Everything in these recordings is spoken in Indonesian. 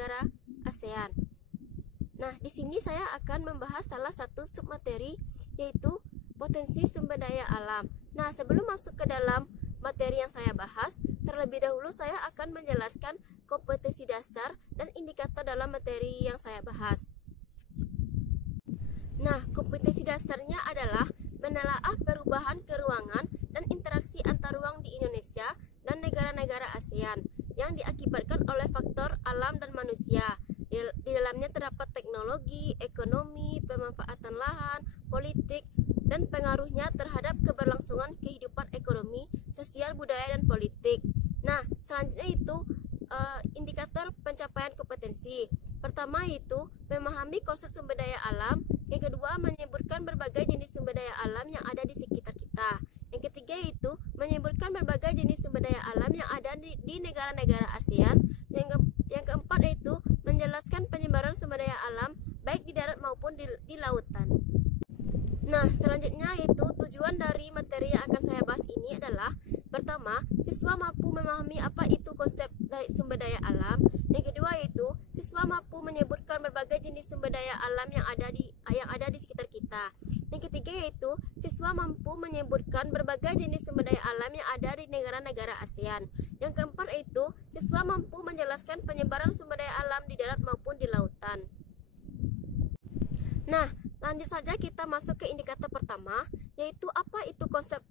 negara ASEAN. Nah, di sini saya akan membahas salah satu submateri, yaitu potensi sumber daya alam. Nah, sebelum masuk ke dalam materi yang saya bahas, terlebih dahulu saya akan menjelaskan kompetensi dasar dan indikator dalam materi yang saya bahas. Nah, kompetensi dasarnya adalah menelaah perubahan keruangan dan interaksi antar ruang di Indonesia dan negara-negara ASEAN yang diakibatkan oleh faktor alam dan manusia. Di dalamnya terdapat teknologi, ekonomi, pemanfaatan lahan, politik, dan pengaruhnya terhadap keberlangsungan kehidupan ekonomi, sosial, budaya, dan politik. Nah, selanjutnya itu indikator pencapaian kompetensi. Pertama itu memahami konsep sumber daya alam. Yang kedua, menyebutkan berbagai jenis sumber daya alam yang ada di sekitar kita. Yang ketiga itu menyebutkan berbagai jenis sumber daya alam yang ada di negara-negara ASEAN. Yang keempat itu menjelaskan penyebaran sumber daya alam baik di darat maupun di lautan. Nah, selanjutnya itu tujuan dari materi yang akan saya bahas ini adalah: pertama, siswa mampu memahami apa itu konsep sumber daya alam. Yang kedua itu siswa mampu menyebutkan berbagai jenis sumber daya alam yang ada di sekitar kita. Yang ketiga yaitu siswa mampu menyebutkan berbagai jenis sumber daya alam yang ada di negara-negara ASEAN. Yang keempat itu siswa mampu menjelaskan penyebaran sumber daya alam di darat maupun di lautan. Nah, lanjut saja kita masuk ke indikator pertama, yaitu apa itu konsep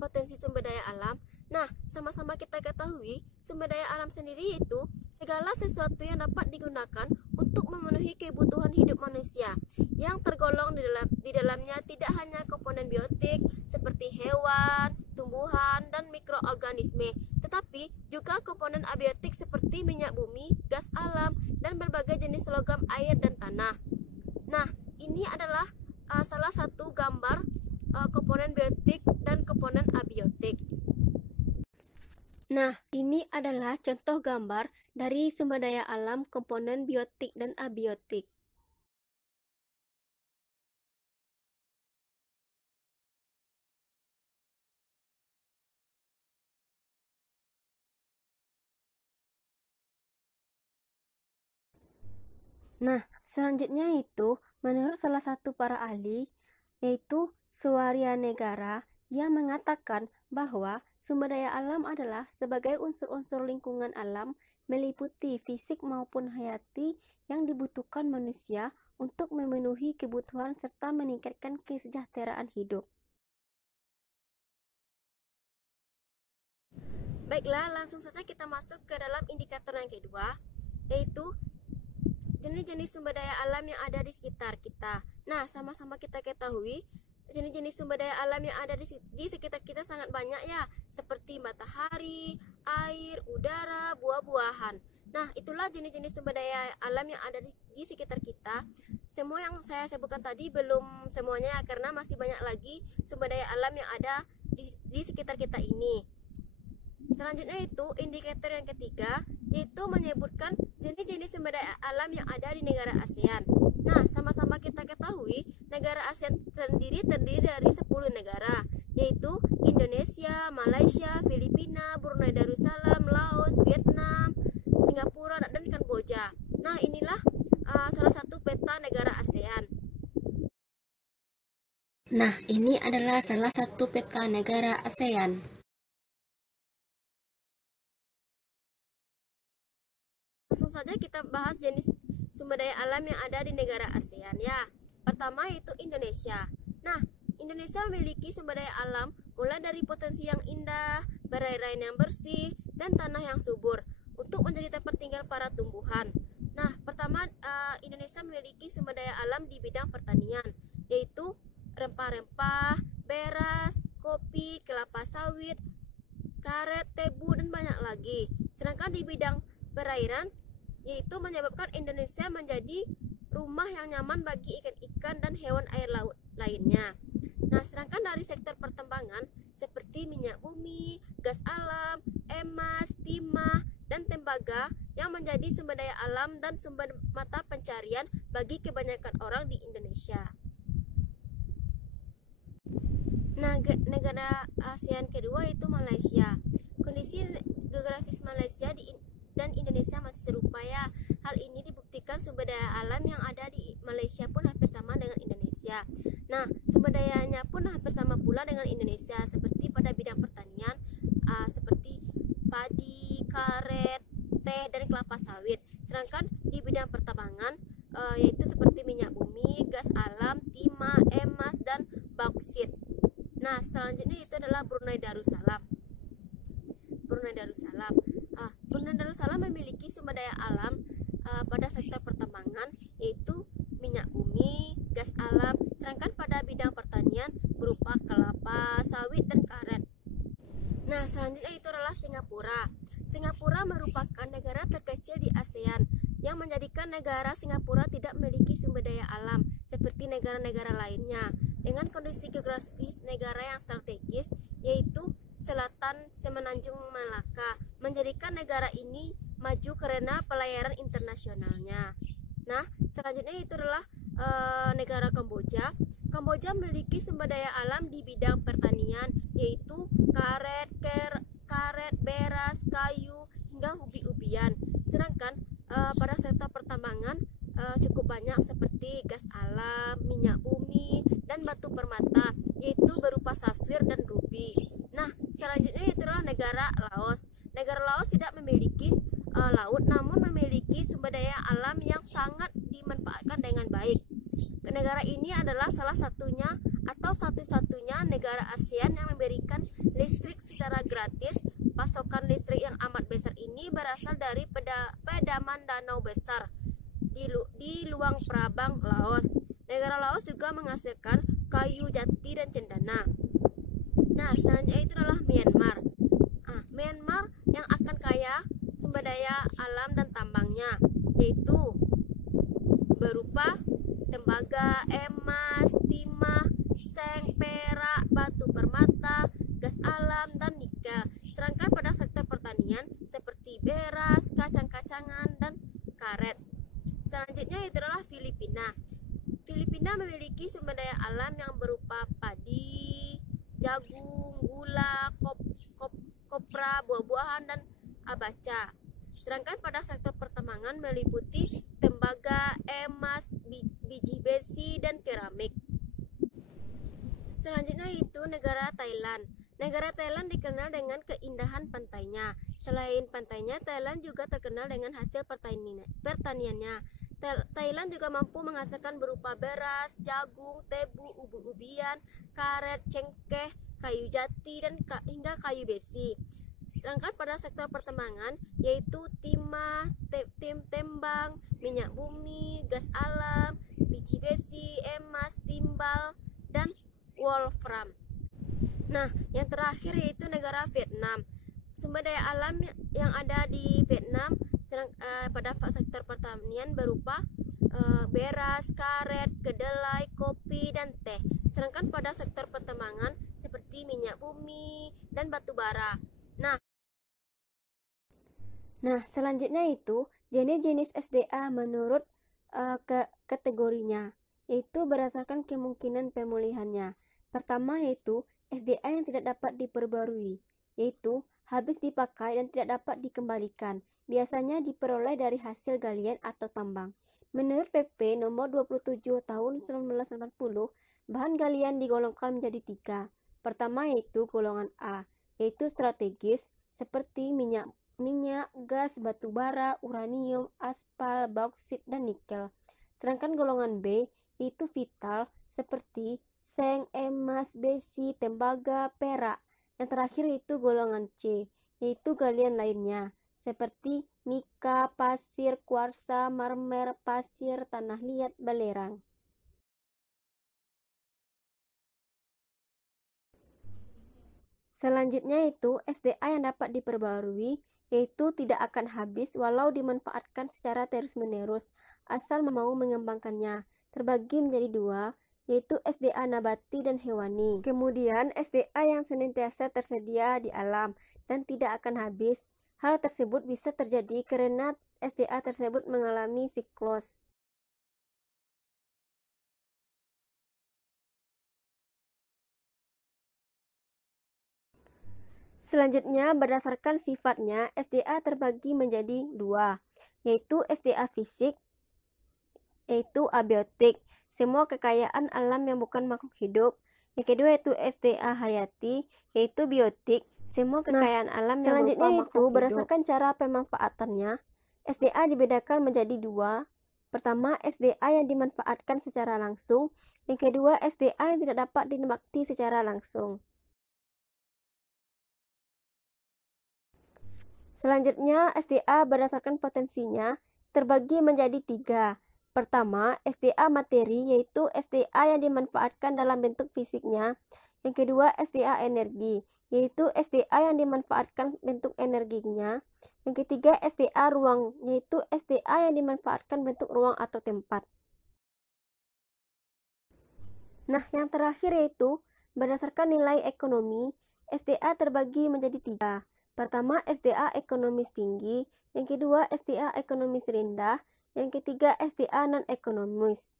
potensi sumber daya alam. Nah, sama-sama kita ketahui, sumber daya alam sendiri itu segala sesuatu yang dapat digunakan untuk memenuhi kebutuhan hidup manusia, yang tergolong di dalamnya tidak hanya komponen biotik seperti hewan, tumbuhan, dan mikroorganisme, tetapi juga komponen abiotik seperti minyak bumi, gas alam, dan berbagai jenis logam air dan tanah. Nah, ini adalah salah satu gambar komponen biotik dan komponen abiotik. Nah, ini adalah contoh gambar dari sumber daya alam komponen biotik dan abiotik. Nah, selanjutnya itu menurut salah satu para ahli, yaitu Suwarya Negara, yang mengatakan bahwa sumber daya alam adalah sebagai unsur-unsur lingkungan alam meliputi fisik maupun hayati yang dibutuhkan manusia untuk memenuhi kebutuhan serta meningkatkan kesejahteraan hidup. Baiklah, langsung saja kita masuk ke dalam indikator yang kedua, yaitu jenis-jenis sumber daya alam yang ada di sekitar kita. Nah, sama-sama kita ketahui, jenis-jenis sumber daya alam yang ada di sekitar kita sangat banyak ya, seperti matahari, air, udara, buah-buahan. Nah, itulah jenis-jenis sumber daya alam yang ada di sekitar kita. Semua yang saya sebutkan tadi belum semuanya ya, karena masih banyak lagi sumber daya alam yang ada di sekitar kita ini. Selanjutnya itu indikator yang ketiga, yaitu menyebutkan jenis-jenis sumber daya alam yang ada di negara ASEAN. Nah, sama-sama kita ketahui, negara ASEAN sendiri terdiri dari 10 negara, yaitu Indonesia, Malaysia, Filipina, Brunei Darussalam, Laos, Vietnam, Singapura, dan Kamboja. Nah, inilah salah satu peta negara ASEAN. Nah, ini adalah salah satu peta negara ASEAN. Langsung saja kita bahas jenis sumber daya alam yang ada di negara ASEAN ya. Pertama yaitu Indonesia. Nah, Indonesia memiliki sumber daya alam mulai dari potensi yang indah, perairan yang bersih, dan tanah yang subur untuk menjadi tempat tinggal para tumbuhan. Nah, pertama Indonesia memiliki sumber daya alam di bidang pertanian, yaitu rempah-rempah, beras, kopi, kelapa sawit, karet, tebu, dan banyak lagi. Sedangkan di bidang perairan, yaitu menyebabkan Indonesia menjadi rumah yang nyaman bagi ikan-ikan dan hewan air laut lainnya. Nah, sedangkan dari sektor pertambangan seperti minyak bumi, gas alam, emas, timah, dan tembaga yang menjadi sumber daya alam dan sumber mata pencarian bagi kebanyakan orang di Indonesia. Nah, negara ASEAN kedua itu Malaysia. Kondisi geografis Malaysia dan Indonesia masih serupa ya, sumber daya alam yang ada di Malaysia pun hampir sama dengan Indonesia. Nah, sumber dayanya pun hampir sama pula dengan Indonesia, seperti pada bidang pertanian, seperti padi, karet, teh, dan kelapa sawit. Sedangkan di bidang pertambangan, yaitu seperti minyak bumi, gas alam, timah, emas, dan bauksit. Nah, selanjutnya itu adalah Brunei Darussalam. Brunei Darussalam. Brunei Darussalam memiliki sumber daya alam pada sektor pertambangan, yaitu minyak bumi, gas alam, sedangkan pada bidang pertanian berupa kelapa, sawit, dan karet. Nah, selanjutnya itu adalah Singapura. Singapura merupakan negara terkecil di ASEAN yang menjadikan negara Singapura tidak memiliki sumber daya alam seperti negara-negara lainnya. Dengan kondisi geografis negara yang strategis, yaitu selatan Semenanjung Malaka, menjadikan negara ini maju karena pelayaran internasionalnya. Nah, selanjutnya itu adalah negara Kamboja. Kamboja memiliki sumber daya alam di bidang pertanian, yaitu karet, beras, kayu, hingga ubi-ubian. Sedangkan pada sektor pertambangan cukup banyak seperti gas alam, minyak bumi, dan batu permata, yaitu berupa safir dan rubi. Nah, selanjutnya itu adalah negara Laos. Negara Laos tidak memiliki laut, namun memiliki sumber daya alam yang sangat dimanfaatkan dengan baik. Negara ini adalah salah satunya atau satu-satunya negara ASEAN yang memberikan listrik secara gratis. Pasokan listrik yang amat besar ini berasal dari pedaman danau besar di Luang Prabang, Laos. Negara Laos juga menghasilkan kayu jati dan cendana. Nah, selanjutnya itu adalah Myanmar. Myanmar yang akan kaya sumber daya alam dan tambangnya, yaitu berupa tembaga, emas, timah, seng, perak, batu permata, gas alam, dan nikel. Sedangkan pada sektor pertanian seperti beras, kacang-kacangan, dan karet. Selanjutnya itu adalah Filipina. Filipina memiliki sumber daya alam yang berupa padi, jagung, gula, kopra, buah-buahan, dan abaca. Sedangkan pada sektor pertambangan meliputi tembaga, emas, biji besi, dan keramik. Selanjutnya itu negara Thailand. Negara Thailand dikenal dengan keindahan pantainya. Selain pantainya, Thailand juga terkenal dengan hasil pertaniannya. Thailand juga mampu menghasilkan berupa beras, jagung, tebu, ubi-ubian, karet, cengkeh, kayu jati, dan hingga kayu besi. Sedangkan pada sektor pertambangan, yaitu timah, tembang, minyak bumi, gas alam, biji besi, emas, timbal, dan wolfram. Nah, yang terakhir yaitu negara Vietnam. Sumber daya alam yang ada di Vietnam pada sektor pertanian berupa beras, karet, kedelai, kopi, dan teh. Sedangkan pada sektor pertambangan seperti minyak bumi dan batu bara. Nah, selanjutnya itu jenis-jenis SDA menurut kategorinya, yaitu berdasarkan kemungkinan pemulihannya. Pertama yaitu SDA yang tidak dapat diperbarui, yaitu habis dipakai dan tidak dapat dikembalikan. Biasanya diperoleh dari hasil galian atau tambang. Menurut PP nomor 27 tahun 1990, bahan galian digolongkan menjadi 3. Pertama yaitu golongan A, yaitu strategis seperti minyak, gas, batu bara, uranium, aspal, bauksit, dan nikel. Sedangkan golongan B yaitu vital seperti seng, emas, besi, tembaga, perak. Yang terakhir yaitu golongan C, yaitu galian lainnya seperti mika, pasir, kuarsa, marmer, pasir, tanah liat, balerang. Selanjutnya itu SDA yang dapat diperbarui, yaitu tidak akan habis walau dimanfaatkan secara terus-menerus asal mau mengembangkannya. Terbagi menjadi 2, yaitu SDA nabati dan hewani. Kemudian SDA yang senantiasa tersedia di alam dan tidak akan habis. Hal tersebut bisa terjadi karena SDA tersebut mengalami siklus. Selanjutnya, berdasarkan sifatnya, SDA terbagi menjadi 2, yaitu SDA fisik yaitu abiotik, semua kekayaan alam yang bukan makhluk hidup. Yang kedua yaitu SDA hayati, yaitu biotik, semua kekayaan alam yang berupa makhluk hidup. Berdasarkan cara pemanfaatannya, SDA dibedakan menjadi dua. Pertama, SDA yang dimanfaatkan secara langsung. Yang kedua, SDA yang tidak dapat dinikmati secara langsung. Selanjutnya, SDA berdasarkan potensinya terbagi menjadi tiga. Pertama, SDA materi, yaitu SDA yang dimanfaatkan dalam bentuk fisiknya. Yang kedua, SDA energi, yaitu SDA yang dimanfaatkan bentuk energinya. Yang ketiga, SDA ruang, yaitu SDA yang dimanfaatkan bentuk ruang atau tempat. Nah, yang terakhir yaitu berdasarkan nilai ekonomi, SDA terbagi menjadi tiga. Pertama, SDA ekonomis tinggi. Yang kedua, SDA ekonomis rendah. Yang ketiga, SDA non-ekonomis.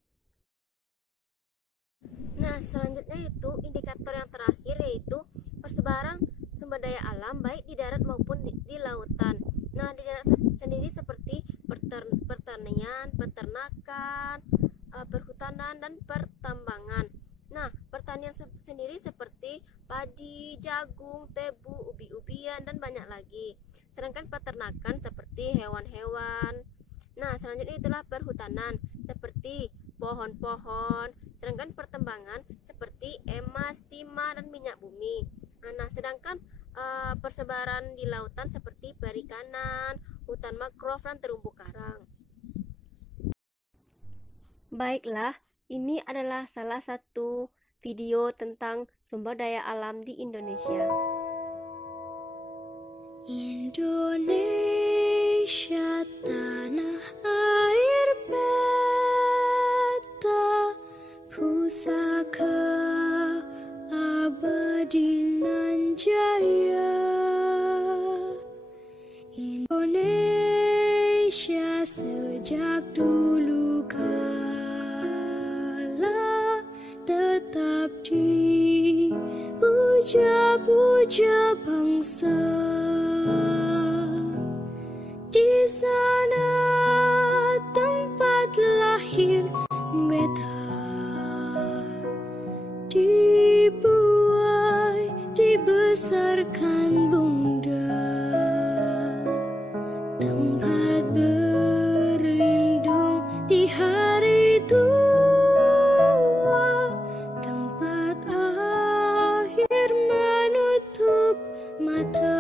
Nah, selanjutnya itu indikator yang terakhir yaitu persebaran sumber daya alam baik di darat maupun di lautan. Nah, di darat sendiri seperti pertanian, peternakan, perhutanan, dan pertambangan. Nah, pertanian sendiri seperti padi, jagung, tebu, ubi-ubian, dan banyak lagi. Sedangkan peternakan seperti hewan-hewan. Nah, selanjutnya itulah perhutanan seperti pohon-pohon. Sedangkan pertambangan seperti emas, timah, dan minyak bumi. Nah, sedangkan persebaran di lautan seperti perikanan, hutan mangrove, dan terumbu karang. Baiklah, ini adalah salah satu video tentang sumber daya alam di Indonesia. Indonesia tanah air beta, pusaka abadi nan jaya. Indonesia sejak dulu kala tetap dipuja-puja bangsa. Di sana tempat lahir beta, dibuai, dibesarkan bunda, tempat berlindung di hari tua, tempat akhir menutup mata.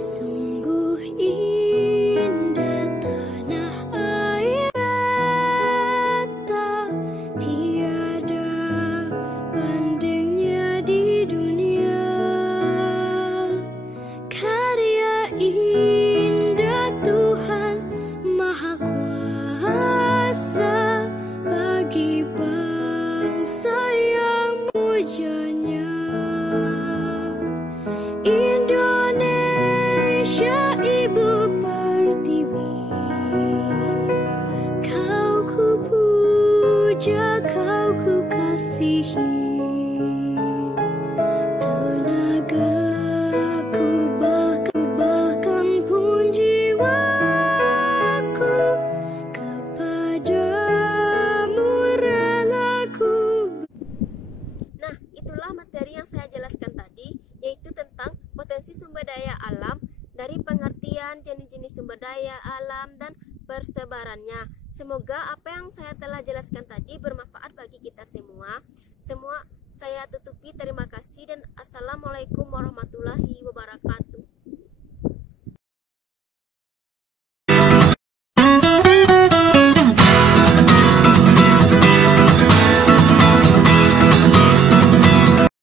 Sungguh indah tanah air beta, tiada bandingnya di dunia. Karya indah Tuhan Maha Kuasa bagi bangsa yang mujanya. Indonesia ibu pertiwi, kau ku puja, kau ku kasihi. Tenagaku bahkan pun jiwaku kepadamu relaku. Nah, itulah materi yang saya jelaskan tadi, yaitu tentang potensi sumber daya alam dari pengertian jenis-jenis sumber daya alam dan persebarannya. Semoga apa yang saya telah jelaskan tadi bermanfaat bagi kita semua. Saya tutupi, terima